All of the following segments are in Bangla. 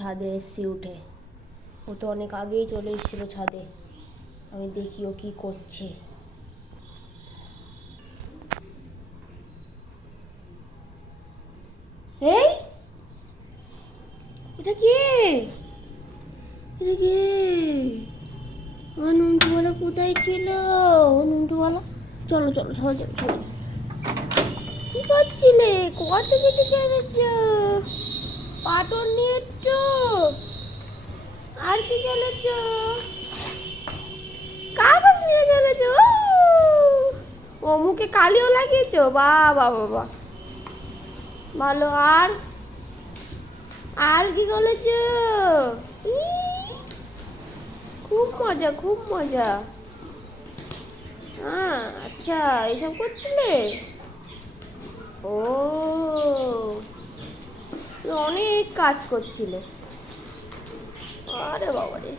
ছাদে এসছি উঠে। ও তো অনেক আগেই চলে এসেছিল ছাদে। আমি দেখি ও কি করছে। এই এটা কে? এটা কে? নুন্টুওয়ালা কোথায় ছিল? নুন্টুওয়ালা চলো চলো চলো চলো চলো। কি করছিলে? কত কিছু খেলেছ। পাটন নিয়ে তো আর কি খেলেছ? কাগজ নিয়ে খেলেছ? ও মুখে কালিও লাগিয়েছো? বাবা বাবা ভালো। আর আর কি করেছ? খুব মজা খুব মজা। হ্যাঁ আচ্ছা এইসব করছিলে? ও অনেক কাজ করছিলে। আরে বাবা রে।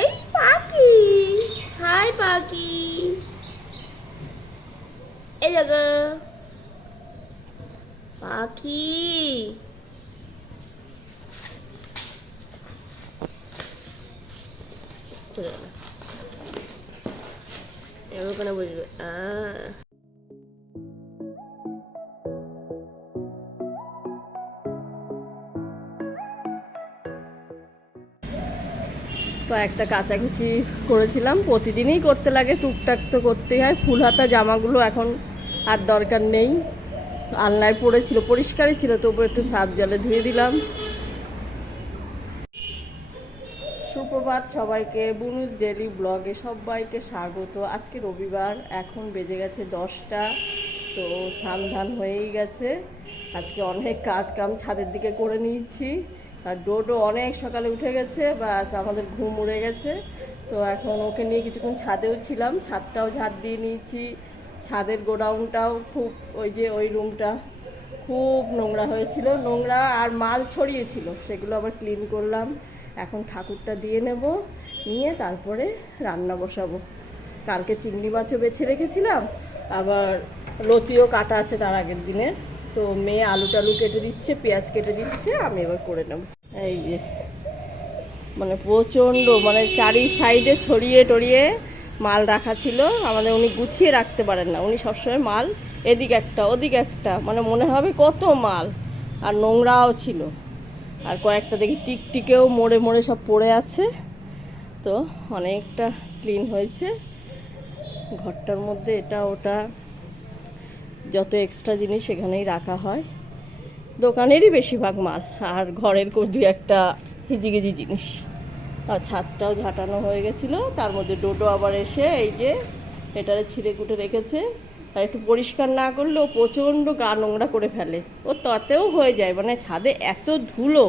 এই পাখি, হাই পাখি, এই দেখো পাখি। চলে গেল। এবার ওখানে বসবে। তো একটা কাচাকুচি করেছিলাম, প্রতিদিনই করতে লাগে, টুকটাক তো করতেই হয়। ফুল হাতা জামাগুলো এখন আর দরকার নেই, আলনায় পড়েছিল, পরিষ্কারই ছিল, তবু একটু সার্ফ জলে ধুয়ে দিলাম। সুপ্রভাত সবাইকে, বুনুস ডেলি ব্লগে সবাইকে স্বাগত। আজকে রবিবার, এখন বেজে গেছে 10টা। তো স্নান হয়েই গেছে। আজকে অনেক কাজ কাম ছাদের দিকে করে নিয়েছি। আর ডোডো অনেক সকালে উঠে গেছে, বাস আমাদের ঘুম উড়ে গেছে। তো এখন ওকে নিয়ে কিছুক্ষণ ছাদেও ছিলাম, ছাদটাও ঝাড় দিয়ে নিয়েছি। ছাদের গোডাউনটাও খুব, ওই যে ওই রুমটা খুব নোংরা হয়েছিল, নোংরা আর মাল ছড়িয়েছিল, সেগুলো আবার ক্লিন করলাম। এখন ঠাকুরটা দিয়ে নেব, নিয়ে তারপরে রান্না বসাবো। কালকে চিংড়ি মাছও বেছে রেখেছিলাম, আবার লতিও কাটা আছে তার আগের দিনের। তো মেয়ে আলু টালু কেটে দিচ্ছে, পেঁয়াজ কেটে দিচ্ছে, আমি এবার করে নেব। এই যে মানে প্রচণ্ড, মানে চারি সাইডে ছড়িয়ে টড়িয়ে মাল রাখা ছিল। আমাদের উনি গুছিয়ে রাখতে পারেন না, উনি সবসময় মাল এদিক একটা ওদিক একটা, মানে মনে হবে কত মাল। আর নোংরাও ছিল, আর কয়েকটা দেখি টিকটিকেও মোড়ে মোড়ে সব পড়ে আছে। তো অনেকটা ক্লিন হয়েছে ঘরটার মধ্যে। এটা ওটা যত এক্সট্রা জিনিস সেখানেই রাখা হয়, দোকানেরই বেশিরভাগ মাল, আর ঘরের দু একটা হিজিগিজি জিনিস। আর ছাদটাও ঝাঁটানো হয়ে গেছিলো, তার মধ্যে ডোডো আবার এসে এই যে এটারে ছিঁড়ে কুটে রেখেছে। আর একটু পরিষ্কার না করলেও প্রচণ্ড গা নোংরা করে ফেলে, ও তাতেও হয়ে যায়, মানে ছাদে এত ধুলো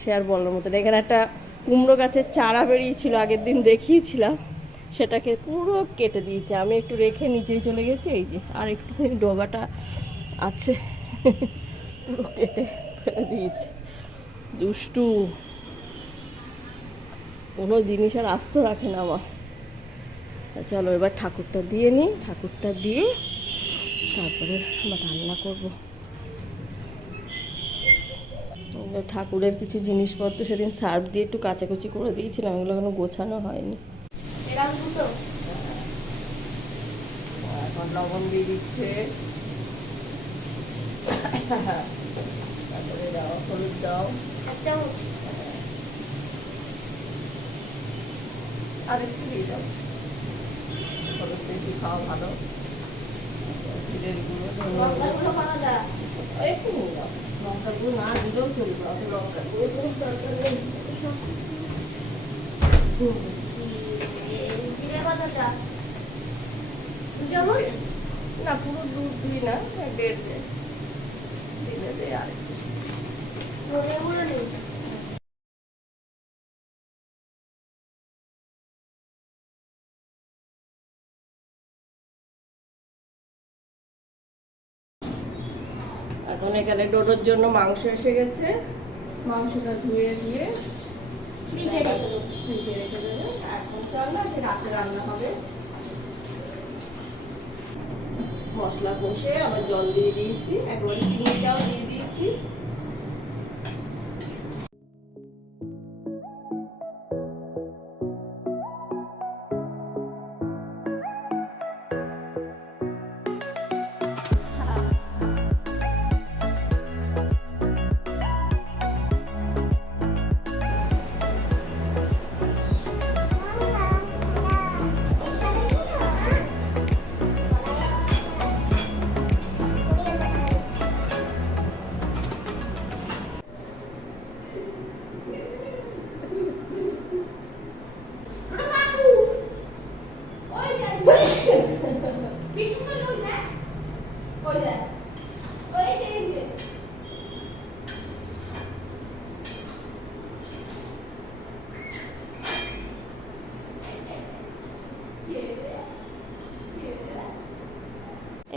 সে আর বলার মতো না। এখানে একটা কুমড়ো গাছের চারা বেরিয়েছিল, আগের দিন দেখিয়েছিলাম, সেটাকে পুরো কেটে দিয়েছে। আমি একটু রেখে নিচেই চলে গেছি, এই যে আর একটুখানি ডগাটা আছে, পুরো কেটে ফেলে দিয়েছে। দুষ্টু, কোনো জিনিস আর আস্ত রাখে না আমার। চলো এবার ঠাকুরটা দিয়ে নিই, ঠাকুরটা দিয়ে তারপরে আমরা রান্না করবো। ঠাকুরের কিছু জিনিসপত্র সেদিন সার্ফ দিয়ে একটু কাচাকুচি করে দিয়েছিলাম, এগুলো এখনো গোছানো হয়নি। এখন লবণ দিয়ে দিচ্ছে, তারপরে দাও হলুদ দাও, আর একটু দিয়ে দাও, হলুদ বেশি খাওয়া ভালো। জিরের গুঁড়ো, একটু নিয়ে দাও, লঙ্কা গুঁড়ো না দিলেও চলবে, অত লঙ্কা গুঁড়ো কোনো দরকার নেই। না পুরো দুধ দিই না, 1.5 দিলে দে। আর এখন এখানে ডোডোর জন্য মাংস এসে গেছে, মাংসটা ধুয়ে দিয়ে ফ্রিজে রেখে দেবে। এখন চল না, রাতে রান্না হবে। মশলা কষে আবার জল দিয়ে দিয়েছি, একবারে চিনিটাও দিয়ে দিয়েছি।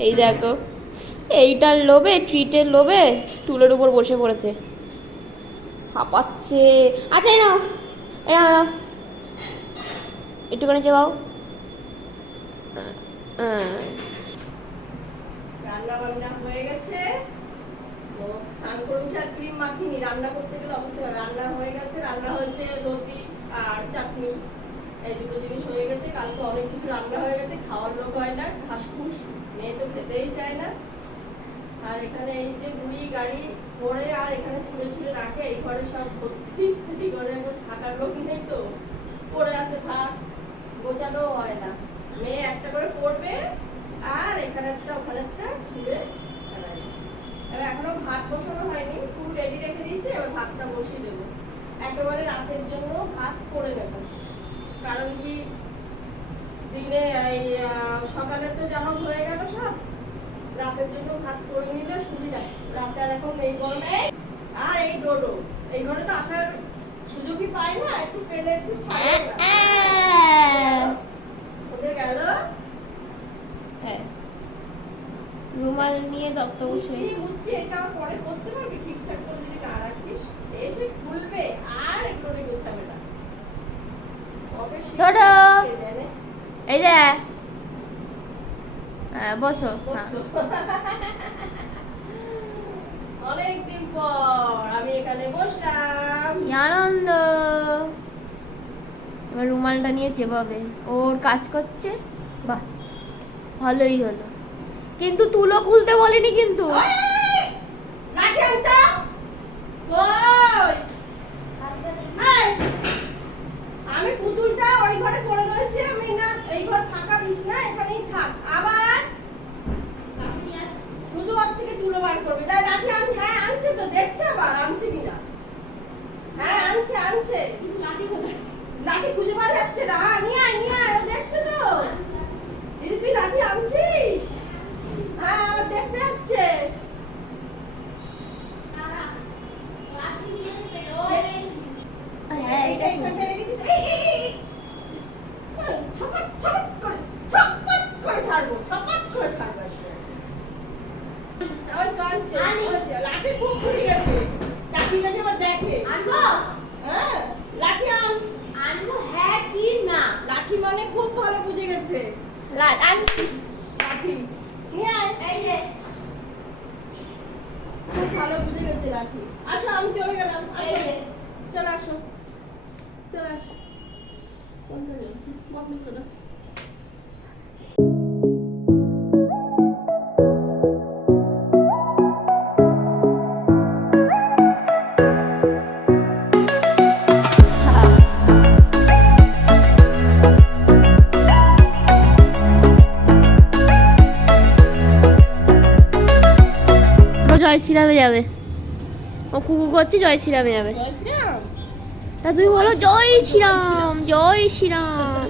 এই দেখো, এইটার লোভে, ট্রিটের লোভে টুলের উপর বসে পড়েছে, হাঁপাচ্ছে। আচ্ছা এই নাও, এই নাও, নাও একটুখানি চেবাও। রান্না বান্না হয়ে গেছে, তো স্নান করে উঠে আর ক্রিম মাখিনি, রান্না করতে গেলে অবস্থা খারাপ। রান্না হয়ে গেছে, রান্না হয়েছে রুটি আর চাটনি, এই দুটো জিনিস হয়ে গেছে। কালকে অনেক কিছু রান্না হয়ে গেছে, খাওয়ার লোক হয় না, ঘাসফুস মেয়ে তো খেতেই চায় না। আর এখানে এই যে বুড়ি গাড়ি করে আর এখানে ছুঁড়ে ছুঁড়ে রাখে, এই ঘরে সব ভর্তি, এই ঘরে এখন থাকার লোক নেই, তো পড়ে আছে, থাক, গোছানো হয় না। মেয়ে একটা করে পড়বে আর এখানে একটা ওখানে একটা ছুঁড়ে ফেলাই। এবার এখনো ভাত বসানো হয়নি, ফুল রেডি রেখে দিয়েছে, এবার ভাতটা বসিয়ে দেবো। একেবারে রাতের জন্য ভাত করে নেব, কারণ কি দিনে এই সকালে তো যেমন হয়ে গেল সব, রাতের জন্য ভাত করে নিলে সুবিধা। রাতে আর এখন এই গরমে আর এই ডোডো এই ঘরে তো আসার সুযোগই পাই না, একটু পেলে একটু ছাড়ে ওদের গেল। হ্যাঁ, রুমাল নিয়ে দপ্তর বসে বুঝবি, এটা আমার পরে করতে পারবি ঠিকঠাক করে, যদি না রাখিস এসে খুলবে আর একটু গোছাবে না। ডোডো, এই যে বসো। অনেকদিন পর আমি এখানে বসলাম, আনন্দ। এবার রুমালটা নিয়ে চেপাবে, ওর কাজ করছে, বাহ ভালোই হলো। কিন্তু তুলো খুলতে বলেনি কিন্তু। লাঠি আনতো কই? আমি পুতুলটা ওই ঘরে পড়ে রয়েছে, আমি না এই ঘর ফাঁকা বিছনা, এখানেই থাক। আবার শুধু ওর থেকে তুলো বার করবে, তাই লাঠি আন। হ্যাঁ আনছে তো, দেখছে আবার আনছে কিনা। হ্যাঁ আনছে আনছে, লাঠি খুঁজে পাওয়া যাচ্ছে না। হ্যাঁ নিয়ে আয় নিয়ে আয়, ও দেখছে তো। দিদি তুই লাঠি আনছিস? হ্যাঁ আবার দেখতে যাচ্ছে। হ্যাঁ, এইটা এখানে রেখেছিস, ছপাট করে ছাড়বো, ছপাট করে ছাড়বো। ওই কাঁদছে, লাঠি খুব খুঁজে গেছে, চাকরিটা যে আবার দেখে। আনবো? হ্যাঁ লাঠি আনবো, হ্যাঁ কি না? লাঠি মানে খুব ভালো বুঝে গেছে। আনছি লাঠি নিয়ে আয়, এই যে খুব ভালো বুঝে গেছে লাঠি। আসো আমি চলে গেলাম, এই আসো যে চলে আসো, চলে আসো। কোনটা যাচ্ছি বন্ধ করে দাও। জয় শ্রীরামে যাবে, ও কুকু করছে, জয় শ্রীরামে যাবে। জয় শ্রীরাম। তা তুমি বলো জয় শ্রীরাম, জয় শ্রীরাম।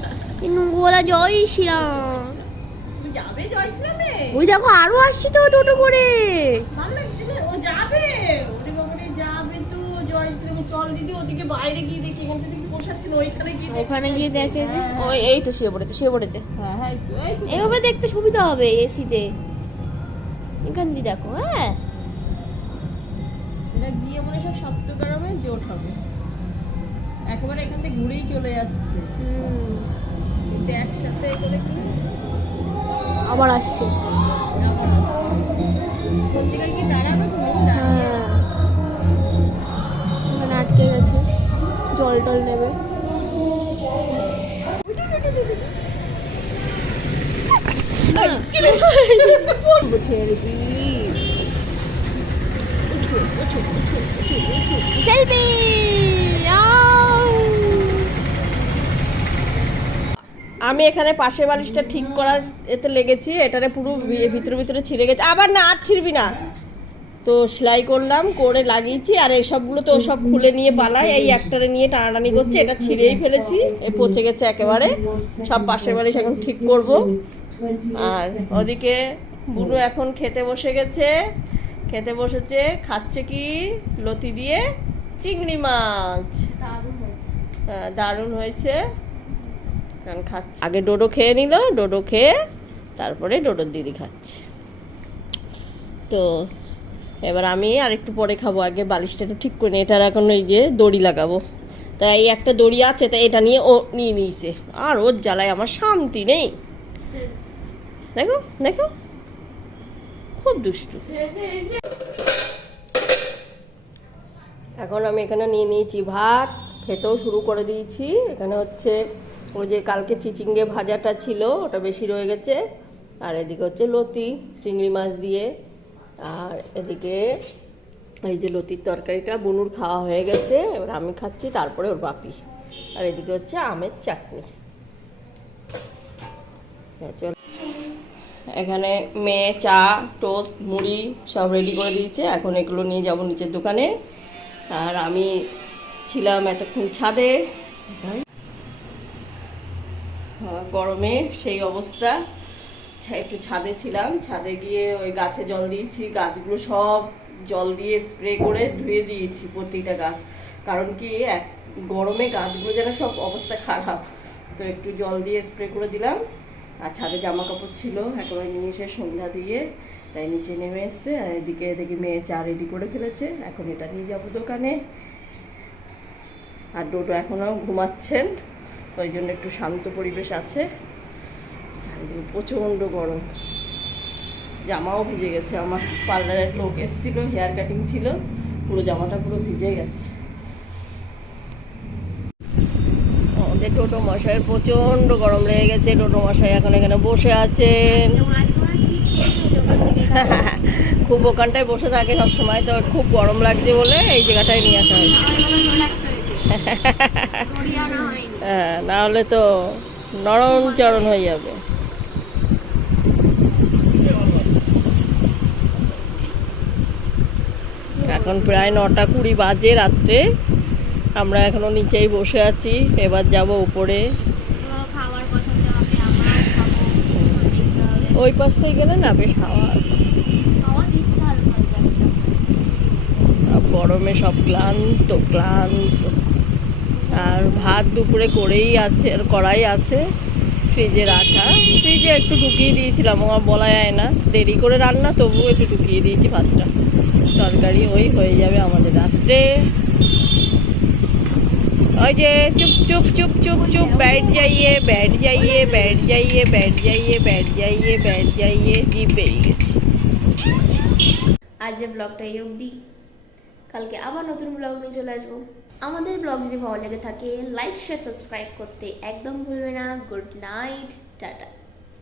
নুঙ্গু বলা জয় শ্রীরাম। তুমি যাবে জয় শ্রীরামে? ওই দেখো আরো আসছি তো টোটো করে। ভালো লাগছে না? ও যাবে, ওরে বাবারে যাবে তো জয় শ্রীরামে। চল দিদি ওদিকে বাইরে গিয়ে দেখি, এখান থেকে পোষাচ্ছে না, ওইখানে গিয়ে দেখি। ওখানে গিয়ে দেখে যে ওই এই তো শুয়ে পড়েছে, শুয়ে পড়েছে। হ্যাঁ হ্যাঁ এই তো এইভাবে দেখতে সুবিধা হবে এসিতে। এখান দিয়ে দেখো। হ্যাঁ এটা গিয়ে মনে সব সপ্তগ্রামে জোট হবে, একেবারে এখান থেকে ঘুরেই চলে যাচ্ছে, কিন্তু একসাথে করে কি আবার আসছে। কোন জায়গায় কি দাঁড়াবে তুমি? হ্যাঁ, ওখানে আটকে গেছে, জল টল নেবে। সেলফি। আমি এখানে পাশে বালিশটা ঠিক করার এতে লেগেছি, এটারে পুরো ভিতরে ভিতরে ছিঁড়ে গেছে। আবার না, আর ছিঁড়বি না। তো সেলাই করলাম, করে লাগিয়েছি। আর এই সবগুলো তো সব খুলে নিয়ে পালাই, এই একটারে নিয়ে টানাটানি করছে। এটা ছিঁড়েই ফেলেছি, এ পচে গেছে একেবারে। সব পাশের বালিশ এখন ঠিক করব। আর ওদিকে বুনু এখন খেতে বসে গেছে, খেতে বসেছে। খাচ্ছে কি? লতি দিয়ে চিংড়ি মাছ। দারুণ হয়েছে। কারণ খাচ্ছে, আগে ডোডো খেয়ে নিল, ডোডো খেয়ে তারপরে ডোডোর দিদি খাচ্ছে। তো এবার আমি আর একটু পরে খাবো, আগে বালিশটা একটু ঠিক করে নিই। এটার এখন ওই যে দড়ি লাগাবো, তাই এই একটা দড়ি আছে, তাই এটা নিয়ে ও নিয়ে নিয়েছে। আর ওর জ্বালায় আমার শান্তি নেই। দেখো দেখো, খুব দুষ্টু। এখন আমি এখানে নিয়ে নিয়েছি ভাত, খেতেও শুরু করে দিয়েছি। এখানে হচ্ছে ওই যে কালকে চিচিঙ্গে ভাজাটা ছিল, ওটা বেশি রয়ে গেছে। আর এদিকে হচ্ছে লতি চিংড়ি মাছ দিয়ে। আর এদিকে এই যে লতির তরকারিটা বুনুর খাওয়া হয়ে গেছে, এবার আমি খাচ্ছি, তারপরে ওর বাপি। আর এদিকে হচ্ছে আমের চাটনি। চল, এখানে মেয়ে চা টোস্ট মুড়ি সব রেডি করে দিয়েছে। এখন এগুলো নিয়ে যাব নিচের দোকানে। আর আমি ছিলাম এতক্ষণ ছাদে, গরমে সেই অবস্থা। একটু ছাদে ছিলাম, ছাদে গিয়ে ওই গাছে জল দিয়েছি। গাছগুলো সব জল দিয়ে স্প্রে করে ধুয়ে দিয়েছি প্রত্যেকটা গাছ। কারণ কি এক গরমে গাছগুলো যেন সব অবস্থা খারাপ, তো একটু জল দিয়ে স্প্রে করে দিলাম। আর ছাদে জামা কাপড় ছিল, একেবারে নিয়ে এসে সন্ধ্যা দিয়ে তাই নিচে নেমে এসছে। আর এদিকে দেখি মেয়ে চা রেডি করে ফেলেছে, এখন এটা নিয়ে যাবো দোকানে। আর ডোডো এখনও ঘুমাচ্ছেন, ওই জন্য একটু শান্ত পরিবেশ আছে। চারিদিকে প্রচণ্ড গরম, জামাও ভিজে গেছে আমার। পার্লারের লোক এসেছিলো, হেয়ার কাটিং ছিল, পুরো জামাটা পুরো ভিজে গেছে। আমাদের টোটো মশাইয়ের প্রচণ্ড গরম লেগে গেছে। টোটো মশাই এখন এখানে বসে আছেন, খুব ওখানটায় বসে থাকে সবসময়। তো খুব গরম লাগছে বলে এই জায়গাটায় নিয়ে আসা হয়েছে। হ্যাঁ, না হলে তো নরম চরণ হয়ে যাবে। এখন প্রায় 9:20 বাজে রাত্রে। আমরা এখনো নিচেই বসে আছি, এবার যাব উপরে। ওই পাশে গেলে না বেশ হাওয়া আছে। গরমে সব ক্লান্ত ক্লান্ত। আর ভাত দুপুরে করেই আছে, কড়াই আছে, ফ্রিজে রাখা। ফ্রিজে একটু ঢুকিয়ে দিয়েছিলাম, আমার বলা যায় না, দেরি করে রান্না, তবুও একটু ঢুকিয়ে দিয়েছি ভাতটা। তরকারি ওই হয়ে যাবে আমাদের রাত্রে। ওই যে চুপ চুপ চুপ চুপ চুপ, बैठ जाइए बैठ जाइए बैठ जाइए बैठ जाइए बैठ जाइए बैठ जाइए, জিভ বেরিয়ে গেছে। আজকের ব্লগটা এই অবধি, কালকে আবার নতুন ব্লগ নিয়ে চলে আসবো। আমাদের ব্লগ যদি ভালো লেগে থাকে লাইক শেয়ার সাবস্ক্রাইব করতে একদম ভুলবে না। Good night, tata.